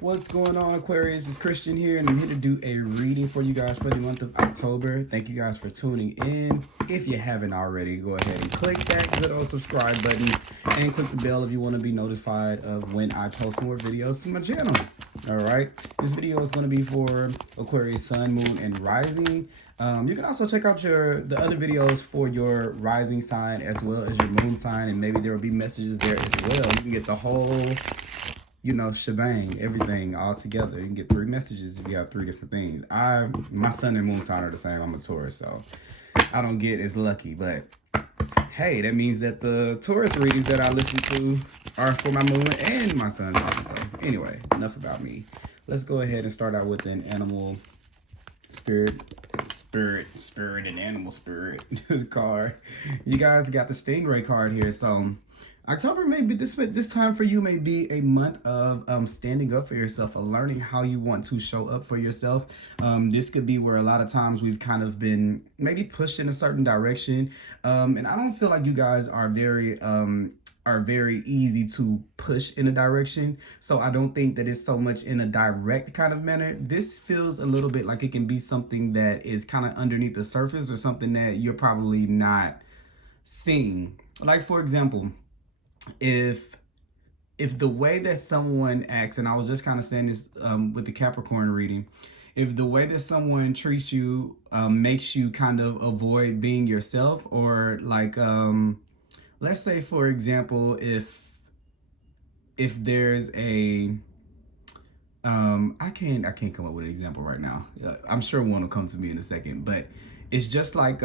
What's going on, Aquarius? It's Christian here, and I'm here to do a reading for you guys for the month of October. Thank you guys for tuning in. If you haven't already, go ahead and click that good old subscribe button and click the bell if you want to be notified of when I post more videos to my channel. All right, this video is going to be for Aquarius Sun, Moon, and Rising. You can also check out the other videos for your rising sign as well as your moon sign, and maybe there will be messages there as well. You can get the whole shebang, everything all together. You can get 3 messages if you have 3 different things. My sun and moon sign are the same. I'm a Taurus, so I don't get as lucky. But hey, that means that the Taurus readings that I listen to are for my moon and my sun. So anyway, enough about me. Let's go ahead and start out with an animal spirit and animal spirit card. You guys got the Stingray card here, so October may be this time for you may be a month of standing up for yourself, or learning how you want to show up for yourself. This could be where a lot of times we've kind of been maybe pushed in a certain direction, and I don't feel like you guys are very easy to push in a direction. So I don't think that it's so much in a direct kind of manner. This feels a little bit like it can be something that is kind of underneath the surface, or something that you're probably not seeing. Like, for example, if the way that someone acts, and I was just kind of saying this with the Capricorn reading, if the way that someone treats you makes you kind of avoid being yourself, or like let's say, for example, if there's a I can't come up with an example right now. I'm sure one will come to me in a second, but it's just like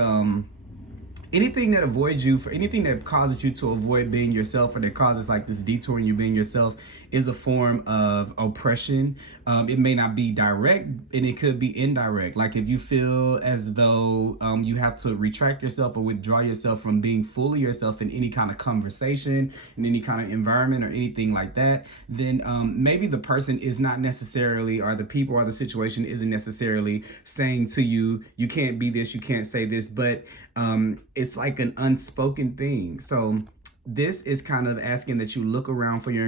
anything that avoids you, for anything that causes you to avoid being yourself, or that causes like this detour in you being yourself, is a form of oppression. It may not be direct, and it could be indirect. Like if you feel as though you have to retract yourself or withdraw yourself from being fully yourself in any kind of conversation, in any kind of environment, or anything like that, then maybe the person is not necessarily, or the people or the situation isn't necessarily saying to you, you can't be this, you can't say this, but it's like an unspoken thing. So this is kind of asking that you look around for your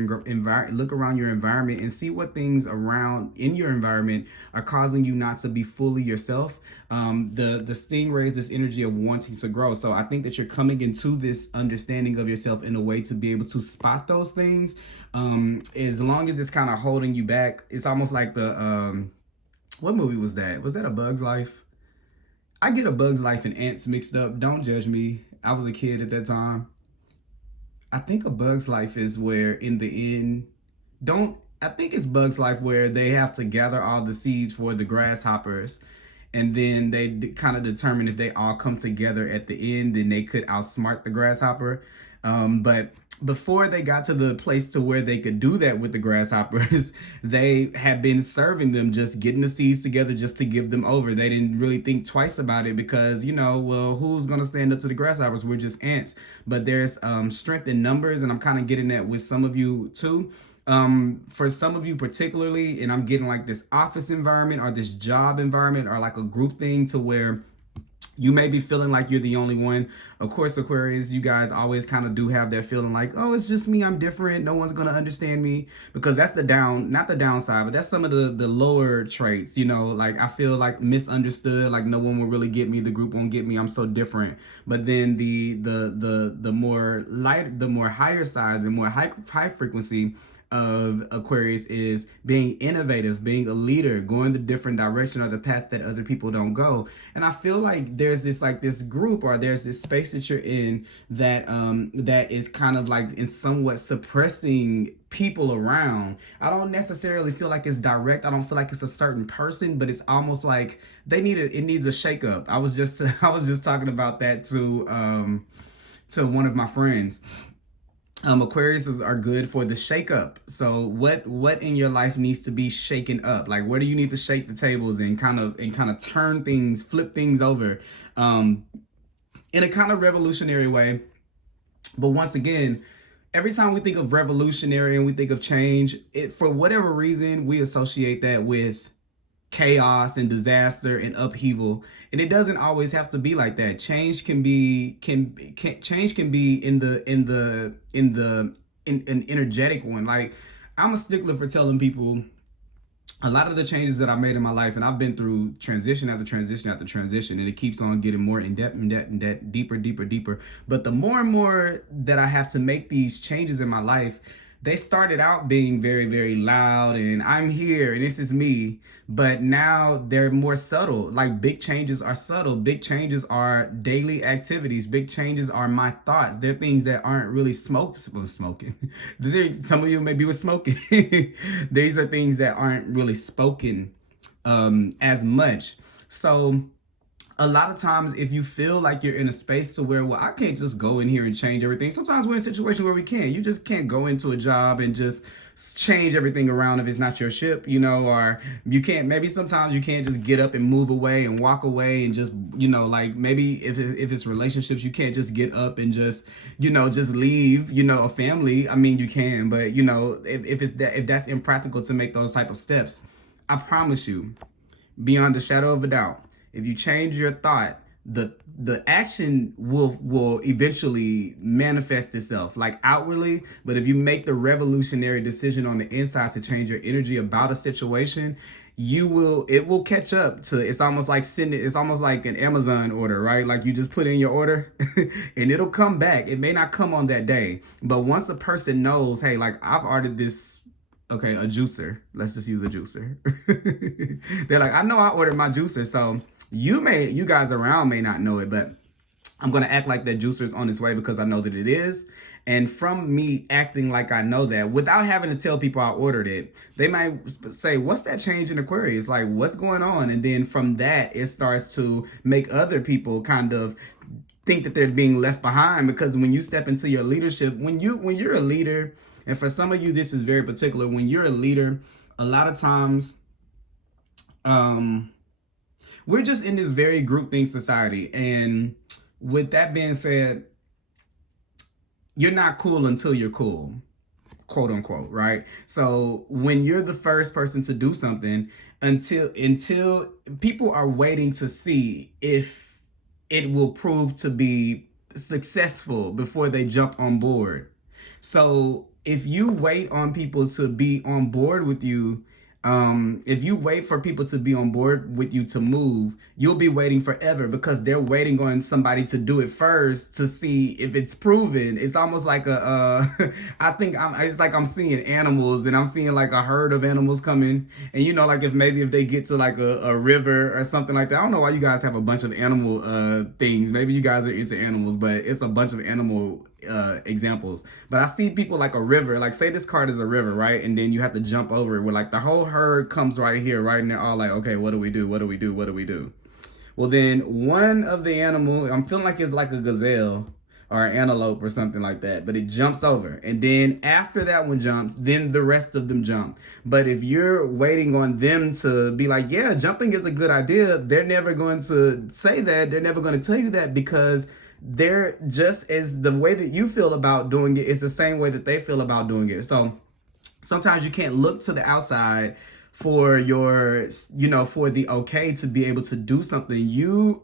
look around your environment and see what things around in your environment are causing you not to be fully yourself. The stingray is this energy of wanting to grow. So I think that you're coming into this understanding of yourself in a way to be able to spot those things. As long as it's kind of holding you back, it's almost like the what movie was that? Was that A Bug's Life? I get A Bug's Life and Ants mixed up. Don't judge me. I was a kid at that time. I think A Bug's Life is where in the end, I think it's Bug's Life where they have to gather all the seeds for the grasshoppers, and then they kind of determine if they all come together at the end, then they could outsmart the grasshopper. But before they got to the place to where they could do that with the grasshoppers, they had been serving them, just getting the seeds together just to give them over. They didn't really think twice about it because, well, who's going to stand up to the grasshoppers? We're just ants. But there's strength in numbers, and I'm kind of getting that with some of you too. For some of you particularly, and I'm getting like this office environment or this job environment or like a group thing to where you may be feeling like you're the only one. Of course, Aquarius, you guys always kind of do have that feeling like, oh, it's just me, I'm different, no one's going to understand me. Because that's not the downside, but that's some of the lower traits, like I feel like misunderstood, like no one will really get me, the group won't get me, I'm so different. But then the more light, the more higher side, the more high frequency of Aquarius is being innovative, being a leader, going the different direction or the path that other people don't go. And I feel like there's this group, or there's this space that you're in that that is kind of like in somewhat suppressing people around. I don't necessarily feel like it's direct. I don't feel like it's a certain person, but it's almost like it needs a shakeup. I was just talking about that to one of my friends. Aquariuses are good for the shake-up. So what in your life needs to be shaken up? Like, where do you need to shake the tables and kind of turn things, flip things over in a kind of revolutionary way? But once again, every time we think of revolutionary and we think of change, for whatever reason, we associate that with chaos and disaster and upheaval, and it doesn't always have to be like that. Change can be in an energetic one. Like, I'm a stickler for telling people a lot of the changes that I made in my life, and I've been through transition after transition after transition, and it keeps on getting more in depth, deeper, deeper, deeper. But the more and more that I have to make these changes in my life, they started out being very, very loud and I'm here and this is me. But now they're more subtle. Like big changes are subtle. Big changes are daily activities. Big changes are my thoughts. They're things that aren't really smoking. Some of you maybe were smoking. These are things that aren't really spoken as much. So a lot of times if you feel like you're in a space to where, well, I can't just go in here and change everything. Sometimes we're in a situation where we can. You just can't go into a job and just change everything around if it's not your ship, you know, or you can't, maybe sometimes you can't just get up and move away and walk away and just, you know, like maybe if it's relationships, you can't just get up and just, you know, just leave, you know, a family. I mean, you can, but you know, if that's impractical to make those type of steps, I promise you, beyond a shadow of a doubt, if you change your thought, the action will eventually manifest itself like outwardly. But if you make the revolutionary decision on the inside to change your energy about a situation, it will catch up to, it's almost like it's almost like an Amazon order, right? Like you just put in your order and it'll come back. It may not come on that day, but once a person knows, hey, like I've ordered this. Okay, a juicer. Let's just use a juicer. They're like, I know I ordered my juicer. So you guys around may not know it, but I'm going to act like that juicer is on its way because I know that it is. And from me acting like I know that without having to tell people I ordered it, they might say, what's that change in Aquarius? Like, what's going on? And then from that, it starts to make other people kind of think that they're being left behind, because when you step into your leadership, when you're a leader, and for some of you, this is very particular. When you're a leader, a lot of times, we're just in this very groupthink society. And with that being said, you're not cool until you're cool, quote unquote, right? So when you're the first person to do something, until people are waiting to see if it will prove to be successful before they jump on board. So if you wait on people to be on board with you, if you wait for people to be on board with you to move, you'll be waiting forever because they're waiting on somebody to do it first to see if it's proven. It's almost like it's like I'm seeing animals and I'm seeing like a herd of animals coming. And you know, like if they get to like a river or something like that. I don't know why you guys have a bunch of animal things. Maybe you guys are into animals, but it's a bunch of animal examples. But I see people like a river, like say this card is a river, right? And then you have to jump over it where like the whole herd comes right here, right? And they're all like, okay, what do we do? What do we do? What do we do? Well, then one of the animal, I'm feeling like it's like a gazelle or an antelope or something like that, but it jumps over. And then after that one jumps, then the rest of them jump. But if you're waiting on them to be like, yeah, jumping is a good idea, they're never going to say that. They're never going to tell you that, because they're just as the way that you feel about doing it is the same way that they feel about doing it. So sometimes you can't look to the outside for your, you know, for the okay to be able to do something. You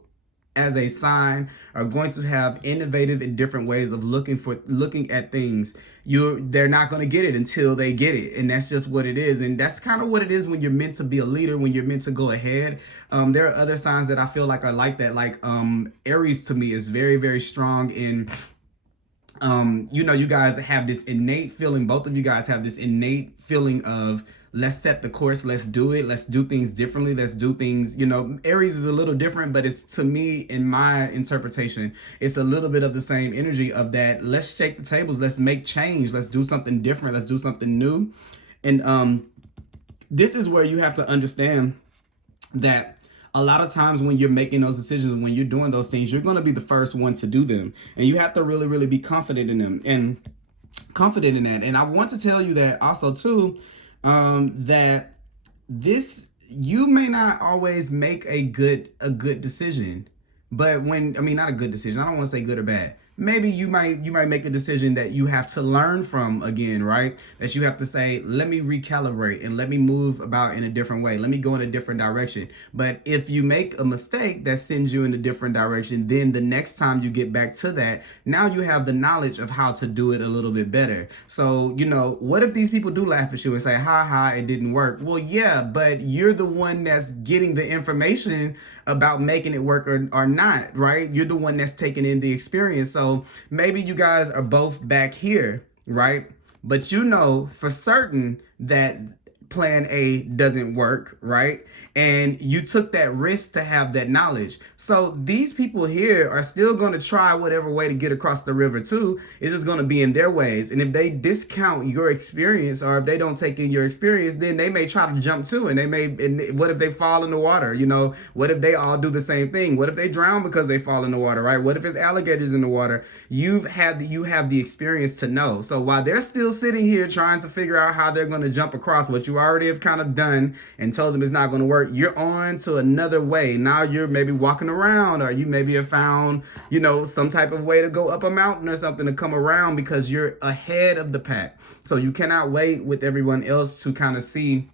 as a sign are going to have innovative and different ways of looking at things. They're not going to get it until they get it, and that's just what it is. And that's kind of what it is when you're meant to be a leader, when you're meant to go ahead. There are other signs that I feel like are like that. Like Aries to me is very, very strong in you know, you guys have this innate feeling, both of you guys have this innate feeling of let's set the course, let's do it, let's do things differently, let's do things, you know, Aries is a little different, but it's, to me, in my interpretation, it's a little bit of the same energy of that, let's shake the tables, let's make change, let's do something different, let's do something new. And this is where you have to understand that a lot of times when you're making those decisions, when you're doing those things, you're going to be the first one to do them. And you have to really, really be confident in them and confident in that. And I want to tell you that also too, that you may not always make a good decision, but not a good decision. I don't want to say good or bad. maybe you might make a decision that you have to learn from again, right? That you have to say, let me recalibrate and let me move about in a different way. Let me go in a different direction. But if you make a mistake that sends you in a different direction, then the next time you get back to that, now you have the knowledge of how to do it a little bit better. So, you know, what if these people do laugh at you and say, ha ha, it didn't work? Well, yeah, but you're the one that's getting the information about making it work or not, right? You're the one that's taking in the experience. So maybe you guys are both back here, right? But you know for certain that plan A doesn't work, right? And you took that risk to have that knowledge. So these people here are still going to try whatever way to get across the river too. It's just going to be in their ways. And if they discount your experience, or if they don't take in your experience, then they may try to jump too. And they may, and what if they fall in the water? You know, what if they all do the same thing? What if they drown because they fall in the water, right? What if it's alligators in the water? You have the experience to know. So while they're still sitting here trying to figure out how they're going to jump across what you already have kind of done and told them it's not going to work, you're on to another way. Now you're maybe walking around, or you maybe have found, you know, some type of way to go up a mountain or something to come around because you're ahead of the pack. So you cannot wait with everyone else to kind of see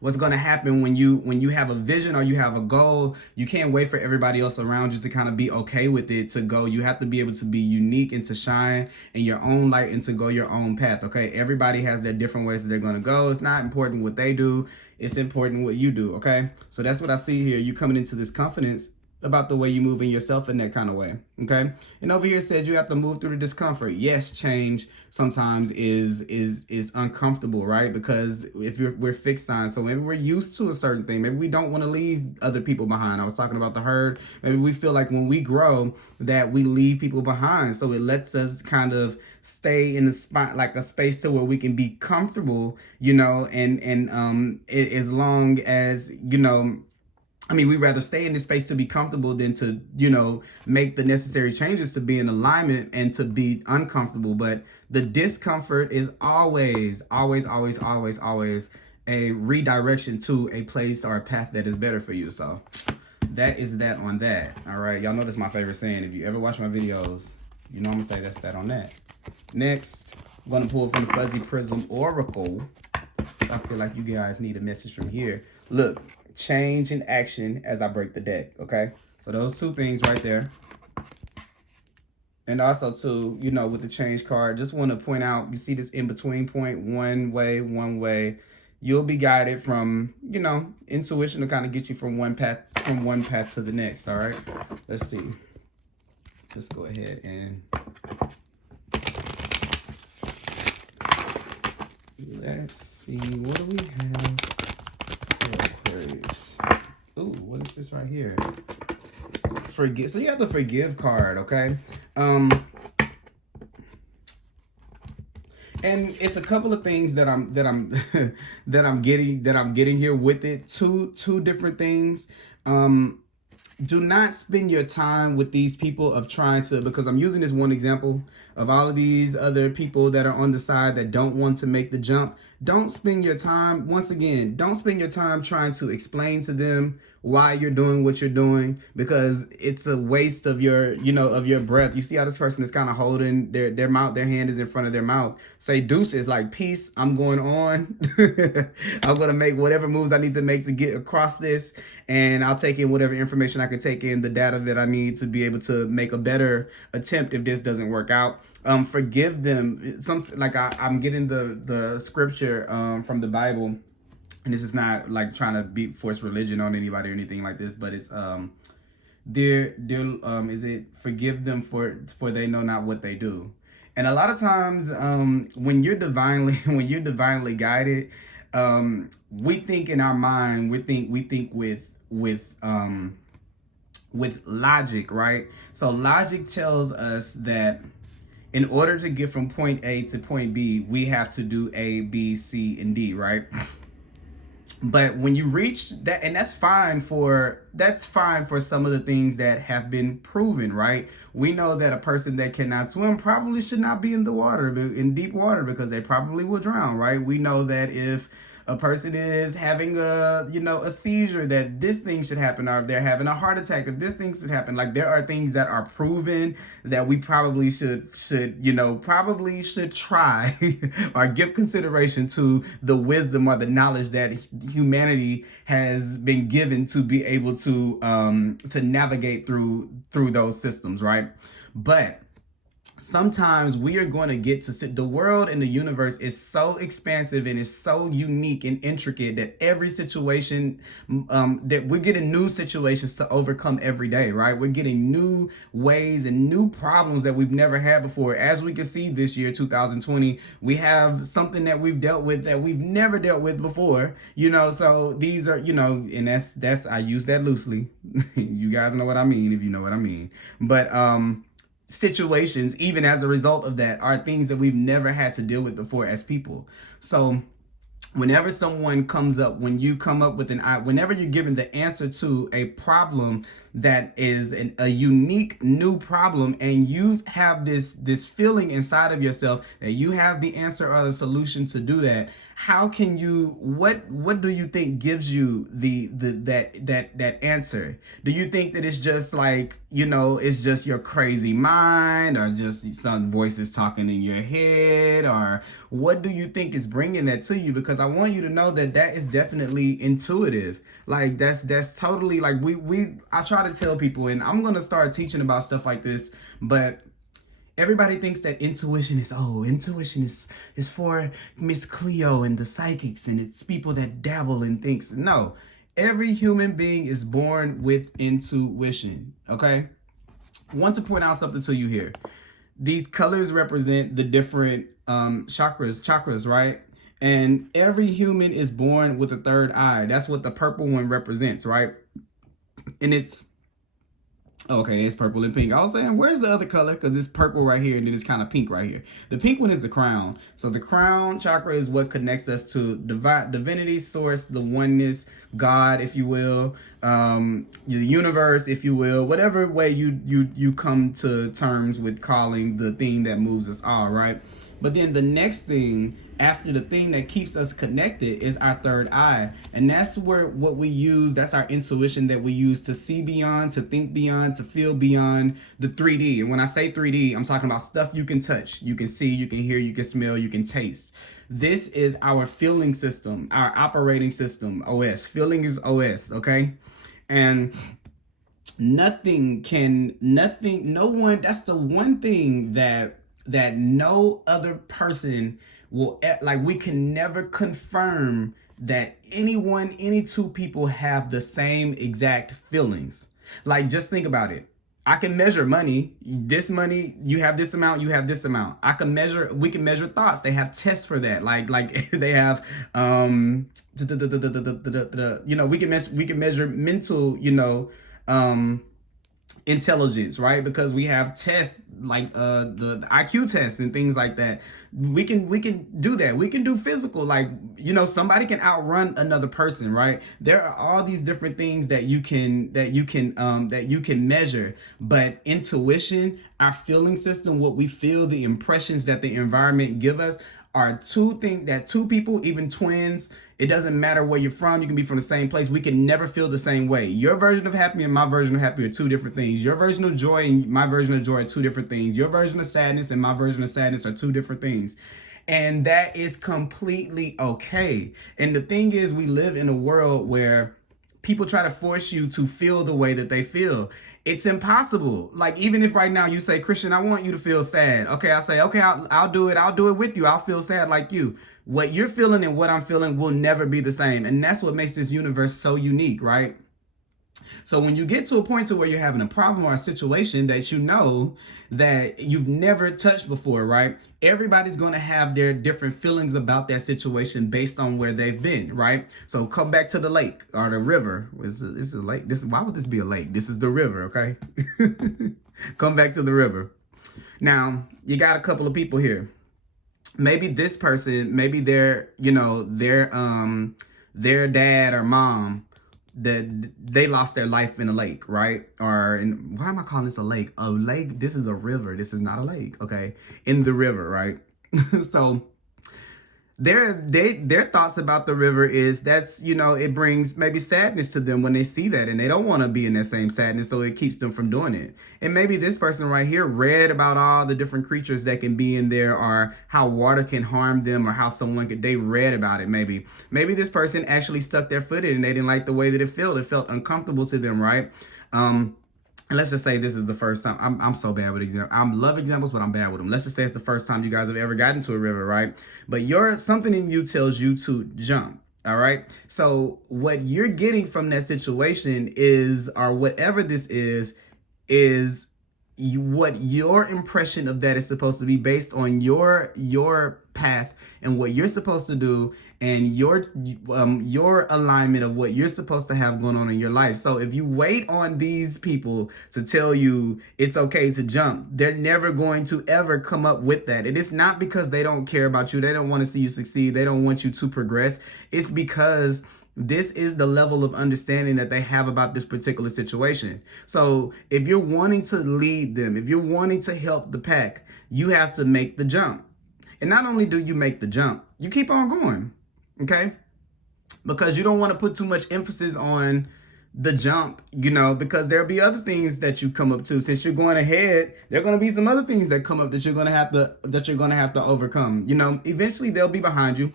what's going to happen when you have a vision or you have a goal. You can't wait for everybody else around you to kind of be okay with it to go. You have to be able to be unique and to shine in your own light and to go your own path. Okay, everybody has their different ways that they're going to go. It's not important what they do, it's important what you do. Okay, so that's what I see here. You coming into this confidence about the way you move in yourself in that kind of way. Okay, and over here says you have to move through the discomfort. Yes, change sometimes is uncomfortable, right? Because if we're fixed signs, so maybe we're used to a certain thing, maybe we don't want to leave other people behind. I was talking about the herd. Maybe we feel like when we grow that we leave people behind, so it lets us kind of stay in the spot, like a space to where we can be comfortable, you know, and as long as, you know, I mean, we'd rather stay in this space to be comfortable than to, you know, make the necessary changes to be in alignment and to be uncomfortable. But the discomfort is always, always, always, always, always a redirection to a place or a path that is better for you. So that is that on that. All right. Y'all know that's my favorite saying. If you ever watch my videos, you know I'm going to say that's that on that. Next, I'm going to pull from the Fuzzy Prism Oracle. I feel like you guys need a message from here. Look. Change in action as I break the deck. Okay, so those two things right there. And also too, you know, with the change card, just want to point out, you see this in between point, one way. You'll be guided from, you know, intuition to kind of get you from one path to the next. All right, let's see. Let's go ahead and let's see, what do we have? Ooh, what is this right here? Forgive. So you have the forgive card, okay? And it's a couple of things that I'm that I'm getting here with it. Two different things. Do not spend your time with these people of trying to, because I'm using this one example of all of these other people that are on the side that don't want to make the jump. Don't spend your time, once again, don't spend your time trying to explain to them why you're doing what you're doing, because it's a waste of your, you know, of your breath. You see how this person is kind of holding their mouth, their hand is in front of their mouth. Say deuces, like peace, I'm going on. I'm going to make whatever moves I need to make to get across this. And I'll take in whatever information I can take in, the data that I need to be able to make a better attempt if this doesn't work out. Forgive them. I'm getting the scripture from the Bible. And this is not like trying to force religion on anybody or anything like this, but it's is it forgive them for they know not what they do. And a lot of times when you're divinely guided, we think in our mind, we think with logic, right? So logic tells us that in order to get from point A to point B, we have to do A, B, C, and D, right? But when you reach that, and that's fine for some of the things that have been proven, right? We know that a person that cannot swim probably should not be in the water, in deep water, because they probably will drown, right? We know that if a person is having a, you know, a seizure, that this thing should happen, or if they're having a heart attack, that this thing should happen. Like, there are things that are proven that we probably should you know, probably should try or give consideration to the wisdom or the knowledge that humanity has been given to be able to navigate through those systems, right? But sometimes we are going to get to sit. The world and the universe is so expansive and is so unique and intricate that every situation, that we're getting new situations to overcome every day, right? We're getting new ways and new problems that we've never had before. As we can see this year, 2020, we have something that we've dealt with that we've never dealt with before, you know. So these are, you know, and that's I use that loosely. You guys know what I mean, if you know what I mean. But situations, even as a result of that, are things that we've never had to deal with before as people. So whenever someone comes up, when you come up with whenever you're given the answer to a problem that is a unique new problem, and you have this feeling inside of yourself that you have the answer or the solution to do that, how can you, what do you think gives you that answer? Do you think that it's just like, you know, it's just your crazy mind, or just some voices talking in your head, or what do you think is bringing that to you? Because I want you to know that that is definitely intuitive. Like, that's totally, like, I try to tell people, and I'm gonna start teaching about stuff like this, but everybody thinks that intuition is for Miss Cleo and the psychics, and it's people that dabble in things. No, every human being is born with intuition, okay? I want to point out something to you here. These colors represent the different chakras, right? And every human is born with a third eye. That's what the purple one represents, right? And it's, okay, it's purple and pink. I was saying, where's the other color? Because it's purple right here, and then it's kind of pink right here. The pink one is the crown. So the crown chakra is what connects us to divinity, source, the oneness, God, if you will, the universe, if you will, whatever way you come to terms with calling the thing that moves us all, right? But then the next thing after the thing that keeps us connected is our third eye. And that's where what we use, that's our intuition that we use to see beyond, to think beyond, to feel beyond the 3D. And when I say 3D, I'm talking about stuff you can touch, you can see, you can hear, you can smell, you can taste. This is our feeling system, our operating system, OS. Feeling is OS, okay? And no one, that's the one thing that no other person will, like, we can never confirm that any two people have the same exact feelings. Like, just think about it. I can measure money. This money, you have this amount, you have this amount. We can measure thoughts. They have tests for that. Like they have, you know, we can measure mental, you know, intelligence, right? Because we have tests like the IQ test and things like that. We can do that. We can do physical, like, you know, somebody can outrun another person, right? There are all these different things that you can measure. But intuition, our feeling system, what we feel, the impressions that the environment give us, are two things that two people, even twins, it doesn't matter where you're from, you can be from the same place, we can never feel the same way. Your version of happy and my version of happy are two different things. Your version of joy and my version of joy are two different things. Your version of sadness and my version of sadness are two different things. And that is completely okay. And the thing is, we live in a world where people try to force you to feel the way that they feel. It's impossible. Like, even if right now you say, Christian, I want you to feel sad. Okay, I say, okay, I'll do it. I'll do it with you. I'll feel sad like you. What you're feeling and what I'm feeling will never be the same. And that's what makes this universe so unique, right? So when you get to a point to where you're having a problem or a situation that you know that you've never touched before, right? Everybody's going to have their different feelings about that situation based on where they've been, right? So come back to the lake or the river. This is a lake. Why would this be a lake? This is the river, okay? Come back to the river. Now, you got a couple of people here. Maybe this person, maybe their dad or mom, that they lost their life in a lake, right? Or why am I calling this a lake? A lake, this is a river. This is not a lake, okay? In the river, right? So their thoughts about the river is that's, you know, it brings maybe sadness to them when they see that, and they don't want to be in that same sadness, so it keeps them from doing it. And maybe this person right here read about all the different creatures that can be in there, or how water can harm them, or how someone could, they read about it. Maybe this person actually stuck their foot in and they didn't like the way that it felt uncomfortable to them, right? And let's just say this is the first time. I'm so bad with examples. I love examples, but I'm bad with them. Let's just say it's the first time you guys have ever gotten to a river, right? But something in you tells you to jump. All right. So what you're getting from that situation is, or whatever this is what your impression of that is supposed to be, based on your path and what you're supposed to do, and your alignment of what you're supposed to have going on in your life. So if you wait on these people to tell you it's okay to jump, they're never going to ever come up with that. And it's not because they don't care about you. They don't want to see you succeed. They don't want you to progress. It's because this is the level of understanding that they have about this particular situation. So if you're wanting to lead them, if you're wanting to help the pack, you have to make the jump. And not only do you make the jump, you keep on going, okay? Because you don't want to put too much emphasis on the jump, you know, because there'll be other things that you come up to. Since you're going ahead, there are going to be some other things that come up that you're going to have to overcome. You know, eventually they'll be behind you.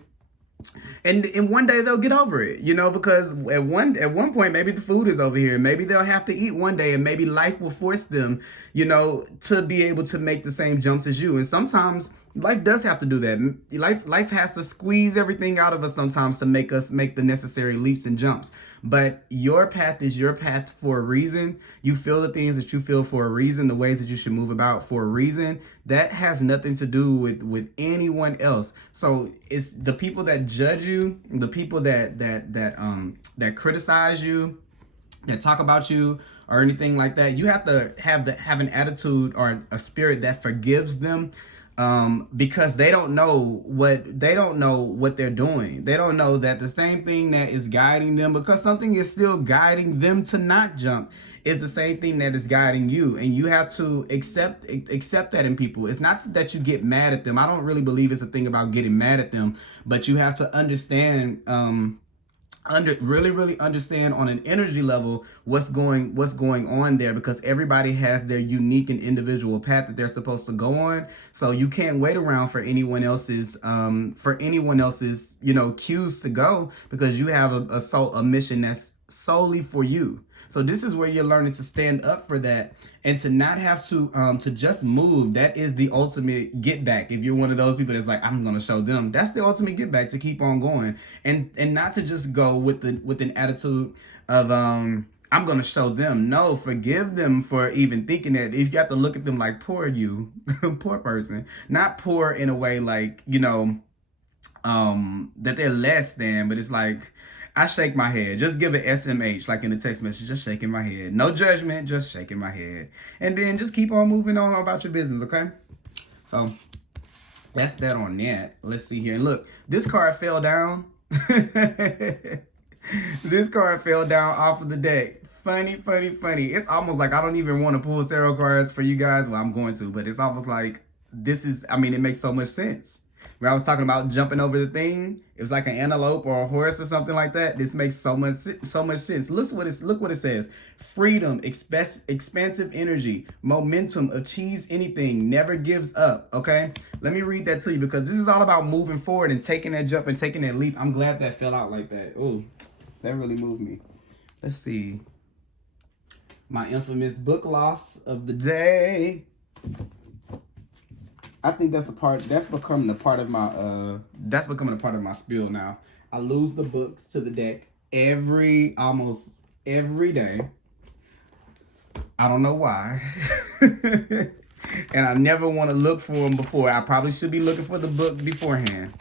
And one day they'll get over it, you know, because at one point, maybe the food is over here. Maybe they'll have to eat one day, and maybe life will force them, you know, to be able to make the same jumps as you. And sometimes life does have to do that. Life has to squeeze everything out of us sometimes to make us make the necessary leaps and jumps. But your path is your path for a reason. You feel the things that you feel for a reason, the ways that you should move about for a reason. That has nothing to do with anyone else. So it's the people that judge you, the people that criticize you, that talk about you or anything like that. You have to have an attitude or a spirit that forgives them. Because they don't know what they're doing. They don't know that the same thing that is guiding them, because something is still guiding them to not jump, is the same thing that is guiding you. And you have to accept that in people. It's not that you get mad at them. I don't really believe it's a thing about getting mad at them, but you have to understand, really understand on an energy level what's going on there, because everybody has their unique and individual path that they're supposed to go on. So you can't wait around for anyone else's you know, cues to go, because you have a mission that's solely for you. So this is where you're learning to stand up for that, and to not have to just move. That is the ultimate get back. If you're one of those people that's like, I'm gonna show them, that's the ultimate get back, to keep on going, and not to just go with an attitude of I'm gonna show them. No, forgive them for even thinking that. If you have to look at them like, poor you, poor person, not poor in a way like, you know, that they're less than, but it's like, I shake my head. Just give it SMH, like in the text message, just shaking my head. No judgment, just shaking my head. And then just keep on moving on about your business, okay? So that's that on that. Let's see here. And look, this card fell down. This card fell down off of the deck. Funny. It's almost like I don't even want to pull tarot cards for you guys. Well, I'm going to, but it's almost like it makes so much sense. Where I was talking about jumping over the thing, it was like an antelope or a horse or something like that. This makes so much sense. Look what it says: freedom, expansive energy, momentum, achieves anything, never gives up. Okay, let me read that to you, because this is all about moving forward and taking that jump and taking that leap. I'm glad that fell out like that. Ooh, that really moved me. Let's see. My infamous book loss of the day. I think that's becoming a part of my spiel now. I lose the books to the deck almost every day. I don't know why. And I never want to look for them before. I probably should be looking for the book beforehand.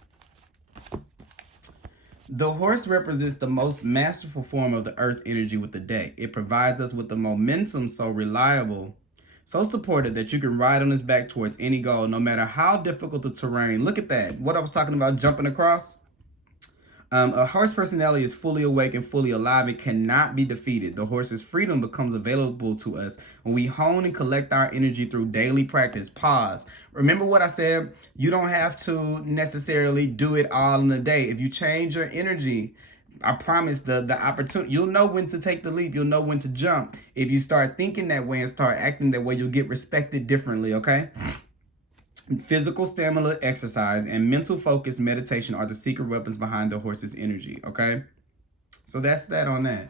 The horse represents the most masterful form of the earth energy with the deck. It provides us with the momentum so reliable, so supported, that you can ride on his back towards any goal, no matter how difficult the terrain. Look at that. What I was talking about, jumping across. A horse personality is fully awake and fully alive. It cannot be defeated. The horse's freedom becomes available to us when we hone and collect our energy through daily practice. Pause. Remember what I said? You don't have to necessarily do it all in a day. If you change your energy, I promise the opportunity, you'll know when to take the leap. You'll know when to jump. If you start thinking that way and start acting that way, you'll get respected differently, okay? Physical stamina, exercise, and mental focus, meditation are the secret weapons behind the horse's energy, okay? So that's that on that.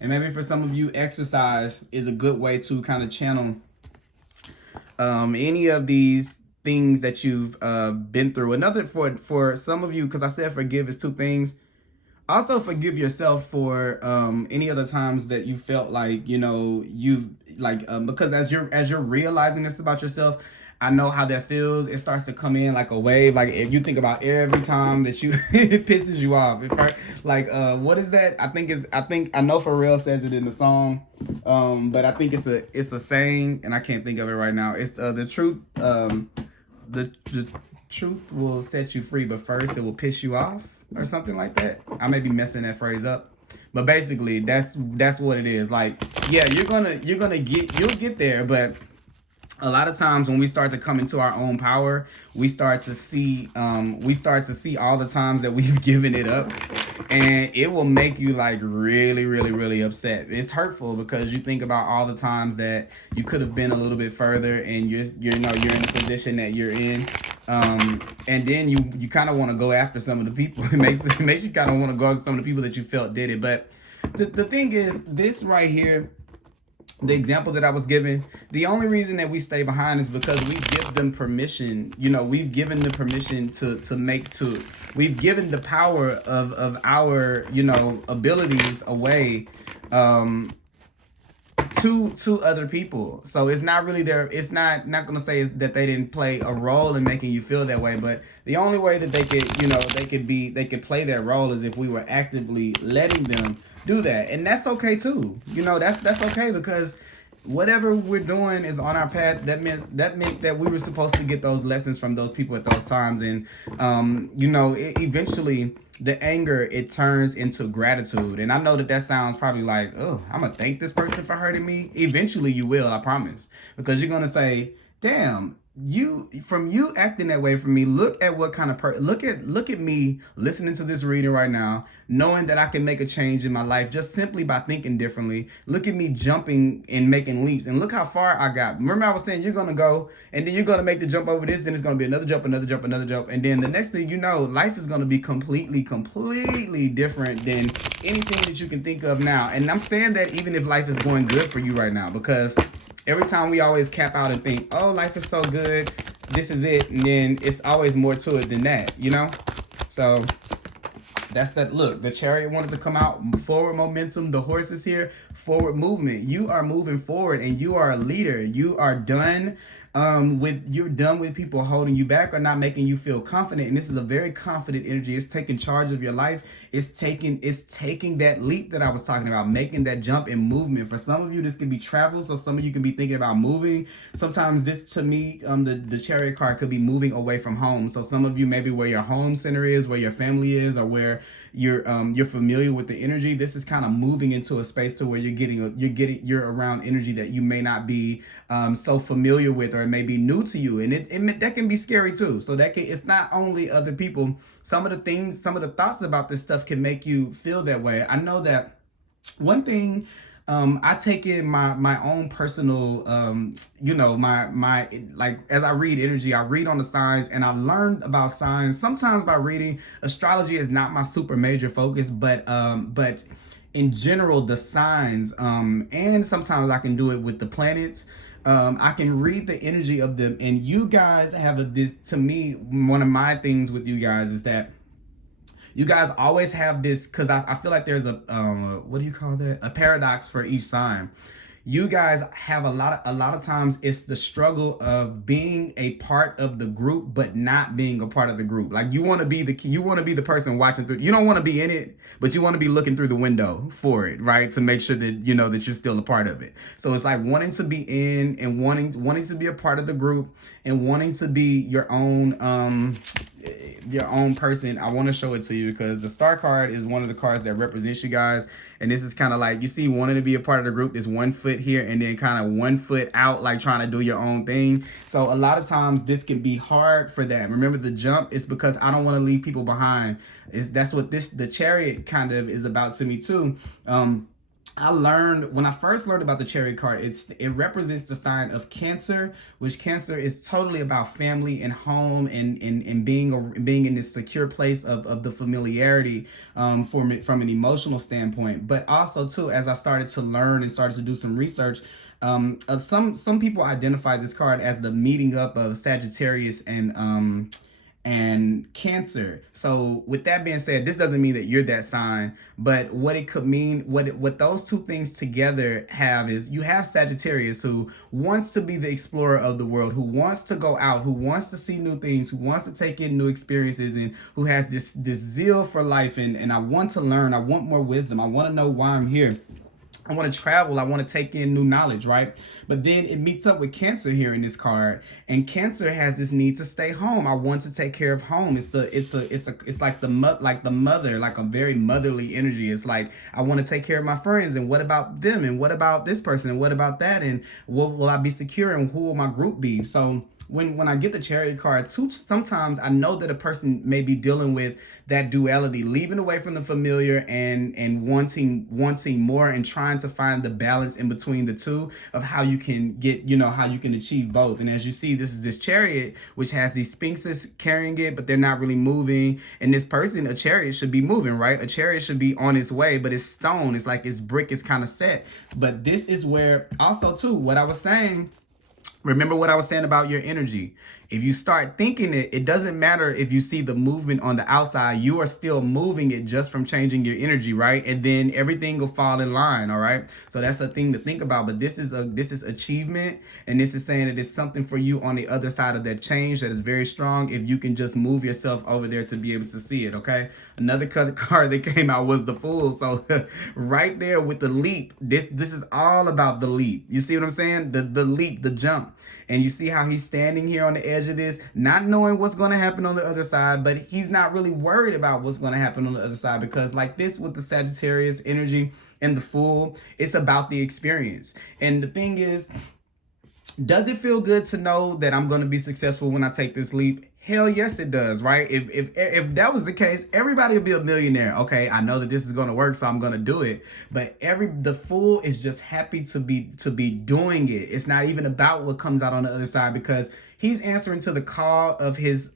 And maybe for some of you, exercise is a good way to kind of channel any of these things that you've been through. Another, for some of you, because I said forgive is two things. Also forgive yourself for any other times that you felt like, you know, you've like, because as you're realizing this about yourself, I know how that feels. It starts to come in like a wave. Like if you think about every time that you it pisses you off. It hurt. Like what is that? I think I know Pharrell says it in the song, but I think it's a saying, and I can't think of it right now. It's the truth. The truth will set you free, but first it will piss you off, or something like that. I may be messing that phrase up, but basically that's what it is. Like, yeah, you'll get there, but a lot of times when we start to come into our own power, we start to see all the times that we've given it up, and it will make you like really, really, really upset. It's hurtful because you think about all the times that you could have been a little bit further, and you're in the position that you're in. And then you kind of want to go after some of the people. It makes you kind of want to go after some of the people that you felt did it. But the thing is, this right here, the example that I was given, the only reason that we stay behind is because we give them permission. You know, we've given the permission we've given the power of our, you know, abilities away to other people. So it's not really it's not going to say that they didn't play a role in making you feel that way, but the only way that they could play that role is if we were actively letting them do that. And that's okay too. You know, that's okay, because whatever we're doing is on our path. That meant that we were supposed to get those lessons from those people at those times. And you know, eventually the anger, it turns into gratitude. And I know that sounds probably like, oh, I'm gonna thank this person for hurting me. Eventually you will, I promise, because you're gonna say, damn, you acting that way for me, look at what kind of look at me listening to this reading right now, knowing that I can make a change in my life just simply by thinking differently. Look at me jumping and making leaps, and look how far I got. Remember, I was saying you're gonna go and then you're gonna make the jump over this, then it's gonna be another jump, another jump, another jump, and then the next thing you know, life is gonna be completely different than anything that you can think of now. And I'm saying that even if life is going good for you right now, because every time we always cap out and think, oh, life is so good, this is it, and then it's always more to it than that, you know? So that's that. Look, the Chariot wanted to come out, forward momentum, the horse is here, forward movement. You are moving forward, and you are a leader. You are done with people holding you back or not making you feel confident. And this is a very confident energy. It's taking charge of your life. It's taking that leap that I was talking about, making that jump in movement. For some of you, this can be travel. So some of you can be thinking about moving. Sometimes this, to me, the Chariot card could be moving away from home. So some of you, maybe where your home center is, where your family is, or where you're familiar with the energy. This is kind of moving into a space to where you're around energy that you may not be so familiar with, or it may be new to you, and it that can be scary too. So it's not only other people. Some of the thoughts about this stuff can make you feel that way. I know that one thing. I take in my own personal, you know, my like, as I read energy, I read on the signs, and I learned about signs sometimes by reading. Astrology is not my super major focus, but in general, the signs, and sometimes I can do it with the planets. I can read the energy of them, and you guys have this, to me, one of my things with you guys is that you guys always have this, because I feel like there's a what do you call that? A paradox for each sign. You guys have a lot of times it's the struggle of being a part of the group but not being a part of the group. Like you want to be the person watching through. You don't want to be in it, but you want to be looking through the window for it, right? To make sure that you know that you're still a part of it. So it's like wanting to be in and wanting to be a part of the group, and wanting to be your own your own person, I want to show it to you because the star card is one of the cards that represents you guys. And this is kind of like, you see, wanting to be a part of the group is 1 foot here and then kind of 1 foot out, like trying to do your own thing. So a lot of times this can be hard for that. Remember, the jump is because I don't want to leave people behind. That's what the Chariot kind of is about to me too. I learned when I first learned about the Chariot card, it represents the sign of Cancer, which Cancer is totally about family and home and being in this secure place of the familiarity from an emotional standpoint. But also too, as I started to learn and started to do some research, some people identify this card as the meeting up of Sagittarius and Cancer. So with that being said, this doesn't mean that you're that sign, but what it could mean, what those two things together have is you have Sagittarius, who wants to be the explorer of the world, who wants to go out, who wants to see new things, who wants to take in new experiences, and who has this zeal for life, and I want to learn, I want more wisdom, I want to know why I'm here. I want to travel. I want to take in new knowledge, right? But then it meets up with Cancer here in this card, and Cancer has this need to stay home. I want to take care of home. It's like the mother, like a very motherly energy. It's like, I want to take care of my friends, and what about them, and what about this person, and what about that, and will I be secure, and who will my group be? So when I get the Chariot card, sometimes I know that a person may be dealing with that duality, leaving away from the familiar and wanting more, and trying to find the balance in between the two of how you can get, how you can achieve both. And as you see, this is this Chariot, which has these sphinxes carrying it, but they're not really moving. And this person, a Chariot, should be moving, right? A Chariot should be on its way, but it's stone. It's like its brick is kind of set. But this is where also too, what I was saying, remember what I was saying about your energy. If you start thinking it doesn't matter if you see the movement on the outside, you are still moving it just from changing your energy, right? And then everything will fall in line, all right? So that's a thing to think about. But this is achievement, and this is saying that it's something for you on the other side of that change that is very strong if you can just move yourself over there to be able to see it, okay? Another card that came out was the Fool. So right there with the leap, this is all about the leap. You see what I'm saying? The leap, the jump. And you see how he's standing here on the edge of this, not knowing what's going to happen on the other side, but he's not really worried about what's going to happen on the other side, because like this with the Sagittarius energy and the Fool, it's about the experience. And the thing is, does it feel good to know that I'm going to be successful when I take this leap? Hell yes, it does, right? If that was the case, everybody would be a millionaire. Okay, I know that this is going to work, so I'm going to do it. But the Fool is just happy to be doing it. It's not even about what comes out on the other side, because he's answering to the call of his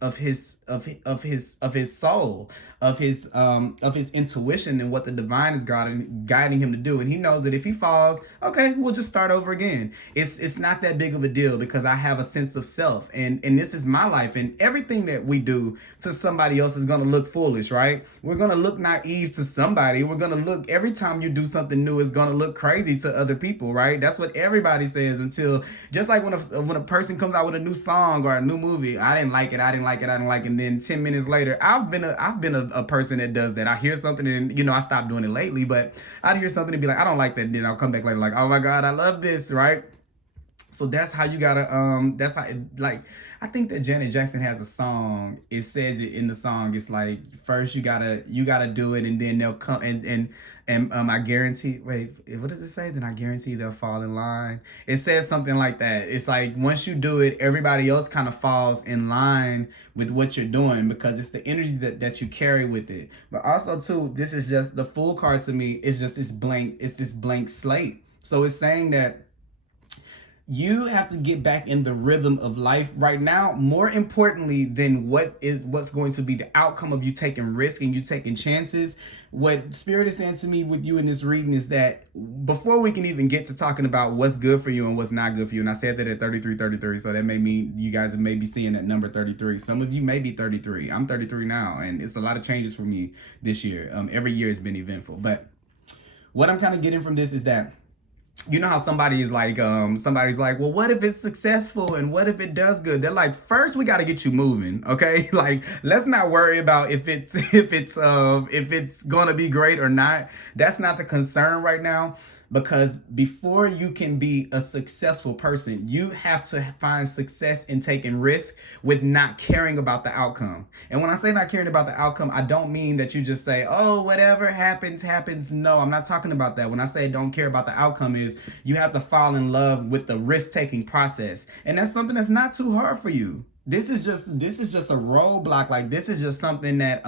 soul, of his intuition, and what the divine is guiding him to do. And he knows that if he falls, okay, we'll just start over again. It's not that big of a deal, because I have a sense of self, and this is my life, and everything that we do to somebody else is going to look foolish, right? We're going to look naive to somebody. We're going to look, every time you do something new, it's going to look crazy to other people, right? That's what everybody says, until, just like when a person comes out with a new song or a new movie, I didn't like it, and then 10 minutes later, I've been a person that does that. I hear something, and I stopped doing it lately, but I'd hear something and be like, I don't like that, and then I'll come back later like, oh my God, I love this, right? So that's how you gotta, that's how, like, I think that Janet Jackson has a song. It says it in the song. It's like, first you gotta do it, and then they'll come, and I guarantee, wait, what does it say? Then I guarantee they'll fall in line. It says something like that. It's like, once you do it, everybody else kind of falls in line with what you're doing, because it's the energy that you carry with it. But also too, this is just, the Fool card to me is just this blank slate. So it's saying that you have to get back in the rhythm of life right now, more importantly than what's going to be the outcome of you taking risk and you taking chances. What Spirit is saying to me with you in this reading is that before we can even get to talking about what's good for you and what's not good for you, and I said that at 33, so that may mean you guys may be seeing that number 33. Some of you may be 33. I'm 33 now, and it's a lot of changes for me this year. Every year has been eventful. But what I'm kind of getting from this is that, you know how somebody's like, well, what if it's successful and what if it does good? They're like, first we got to get you moving, okay? Like, let's not worry about if it's gonna be great or not. That's not the concern right now. Because before you can be a successful person, you have to find success in taking risk with not caring about the outcome. And when I say not caring about the outcome, I don't mean that you just say, oh, whatever happens, happens. No, I'm not talking about that. When I say don't care about the outcome, is you have to fall in love with the risk-taking process. And that's something that's not too hard for you. This is just a roadblock. Like, this is just something that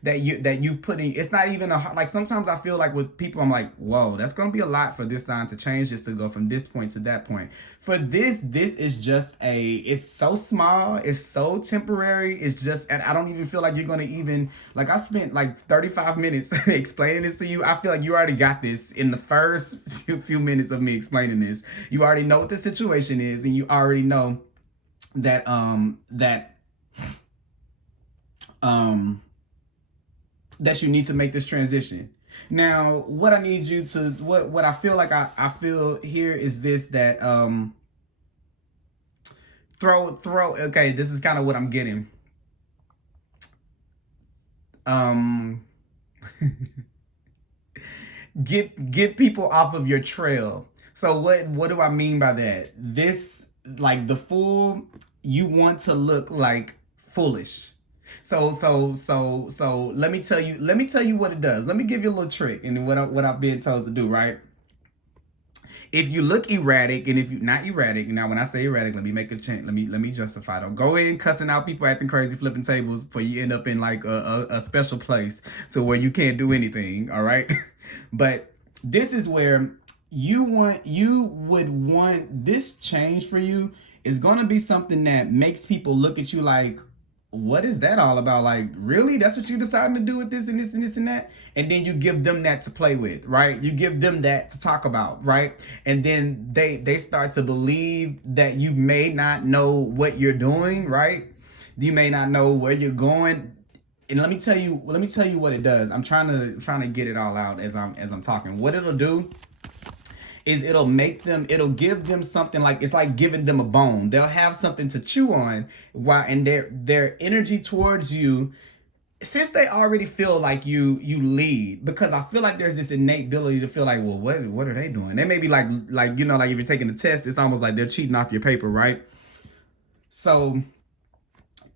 that you've put in. It's not even like, sometimes I feel like with people, I'm like, whoa, that's gonna be a lot for this sign to change, just to go from this point to that point. For this is just it's so small, it's so temporary, it's just, and I don't even feel like you're gonna even, like, I spent like 35 minutes explaining this to you. I feel like you already got this in the first few minutes of me explaining this. You already know what the situation is, and you already know that that you need to make this transition. Now, what I need you to, what I feel like I feel here is this, that okay, this is kind of what I'm getting. Get people off of your trail. So what do I mean by that? This, like, the fool, you want to look like foolish. So let me tell you what it does. Let me give you a little trick, and what I've been told to do, right? If you look erratic, and if you not erratic, now when I say erratic, let me make a change. Let me justify. Don't go in cussing out people, acting crazy, flipping tables, before you end up in like a special place, so where you can't do anything. All right, but this is where you would want this change for you. Is going to be something that makes people look at you like, what is that all about? Like, really? That's what you decided to do with this and this and this and that? And then you give them that to play with, right? You give them that to talk about, right? And then they start to believe that you may not know what you're doing, right? You may not know where you're going. And let me tell you what it does. I'm trying to get it all out as I'm talking. What it'll do is it'll give them something, like, it's like giving them a bone. They'll have something to chew on, and their energy towards you, since they already feel like you lead, because I feel like there's this innate ability to feel like, well, what are they doing? They may be like, you know, like if you're taking a test, it's almost like they're cheating off your paper, right? So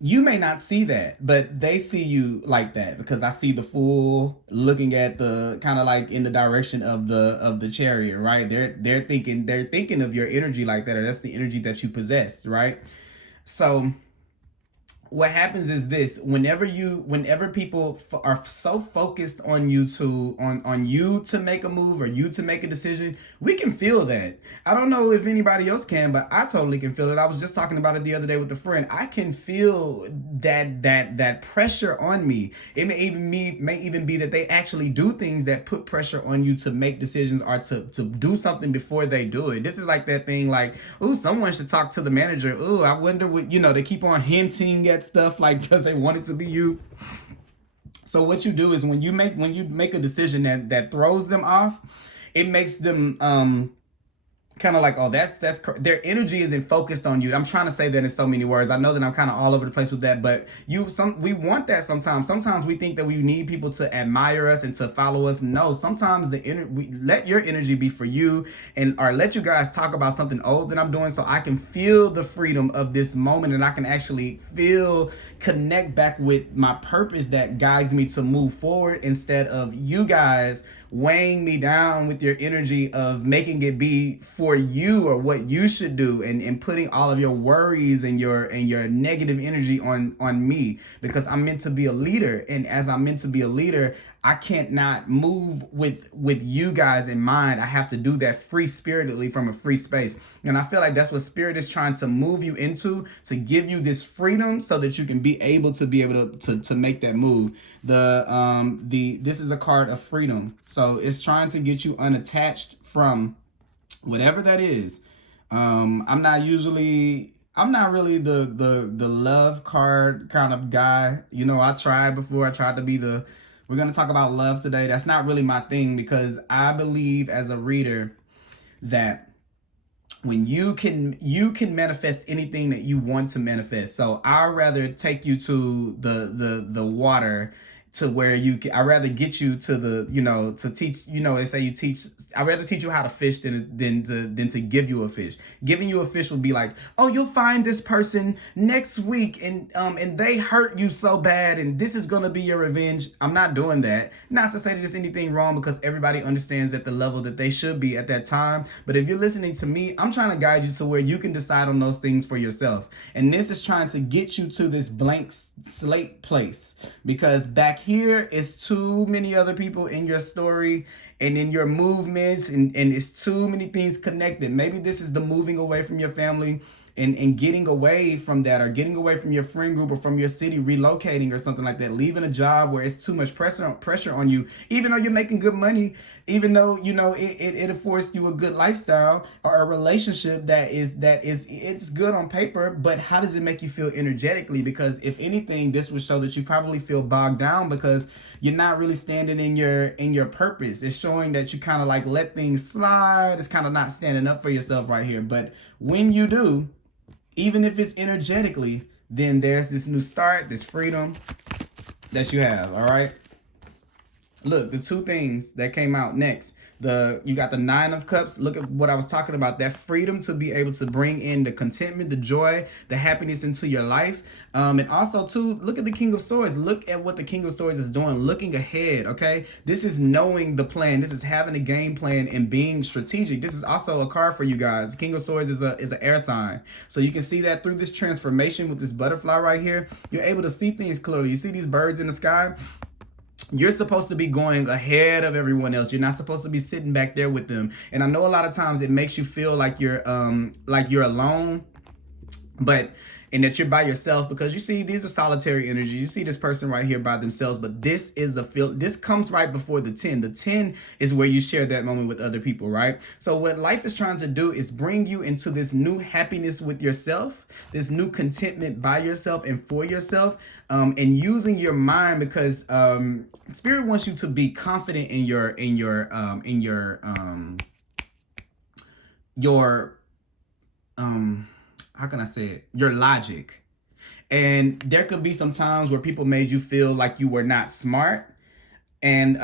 you may not see that, but they see you like that, because I see the fool looking at the kind of like in the direction of the chariot, right? They're thinking of your energy like that, or that's the energy that you possess, right? So what happens is this: whenever people are so focused on you to make a move, or you to make a decision, we can feel that. I don't know if anybody else can, but I totally can feel it. I was just talking about it the other day with a friend. I can feel that pressure on me. It may even be that they actually do things that put pressure on you to make decisions, or to do something before they do it. This is like that thing, like, oh, someone should talk to the manager. Oh, I wonder what, you know, they keep on hinting at stuff, like, because they want it to be you. So what you do is, when you make a decision that throws them off, it makes them kind of like, oh, that's their energy isn't focused on you. I'm trying to say that in so many words. I know that I'm kind of all over the place with that, but we want that sometimes. Sometimes we think that we need people to admire us and to follow us. No, sometimes we let your energy be for you, or let you guys talk about something old that I'm doing, so I can feel the freedom of this moment, and I can actually connect back with my purpose that guides me to move forward, instead of you guys weighing me down with your energy of making it be for you, or what you should do, and putting all of your worries and your negative energy on me, because I'm meant to be a leader. And as I'm meant to be a leader, I can't not move with you guys in mind. I have to do that free spiritedly, from a free space. And I feel like that's what Spirit is trying to move you into, to give you this freedom, so that you can be able to make that move. This is a card of freedom. So it's trying to get you unattached from whatever that is. I'm not really the love card kind of guy. You know, I tried before. I tried to be we're going to talk about love today. That's not really my thing, because I believe as a reader that when you can manifest anything that you want to manifest. So I'd rather take you to the water to where you can, I'd rather get you to the, you know, to teach, you know, they say you teach, I'd rather teach you how to fish than to give you a fish. Giving you a fish would be like, oh, you'll find this person next week and they hurt you so bad and this is gonna be your revenge. I'm not doing that. Not to say that there's anything wrong, because everybody understands at the level that they should be at that time. But if you're listening to me, I'm trying to guide you to where you can decide on those things for yourself. And this is trying to get you to this blank slate place, because back here is too many other people in your story and in your movements, and it's too many things connected. Maybe this is the moving away from your family and getting away from that, or getting away from your friend group or from your city, relocating or something like that, leaving a job where it's too much pressure on you, even though you're making good money, even though, you know, it affords you a good lifestyle or a relationship that is it's good on paper, but how does it make you feel energetically? Because if anything, this would show that you probably feel bogged down because you're not really standing in your purpose. It's showing that you kind of like let things slide. It's kind of not standing up for yourself right here. But when you do, even if it's energetically, then there's this new start, this freedom that you have, all right? Look, the two things that came out next. You got the 9 of Cups. Look at what I was talking about, that freedom to be able to bring in the contentment, the joy, the happiness into your life. And also too, look at the King of Swords. Look at what the King of Swords is doing, looking ahead, okay? This is knowing the plan. This is having a game plan and being strategic. This is also a card for you guys. King of Swords is an air sign. So you can see that through this transformation with this butterfly right here, you're able to see things clearly. You see these birds in the sky? You're supposed to be going ahead of everyone else. You're not supposed to be sitting back there with them. And I know a lot of times it makes you feel like you're alone, and that you're by yourself, because you see these are solitary energies. You see this person right here by themselves, but this is this comes right before the 10. The 10 is where you share that moment with other people, right? So what life is trying to do is bring you into this new happiness with yourself, this new contentment by yourself and for yourself, and using your mind, because Spirit wants you to be confident in your how can I say it? Your logic. And there could be some times where people made you feel like you were not smart. And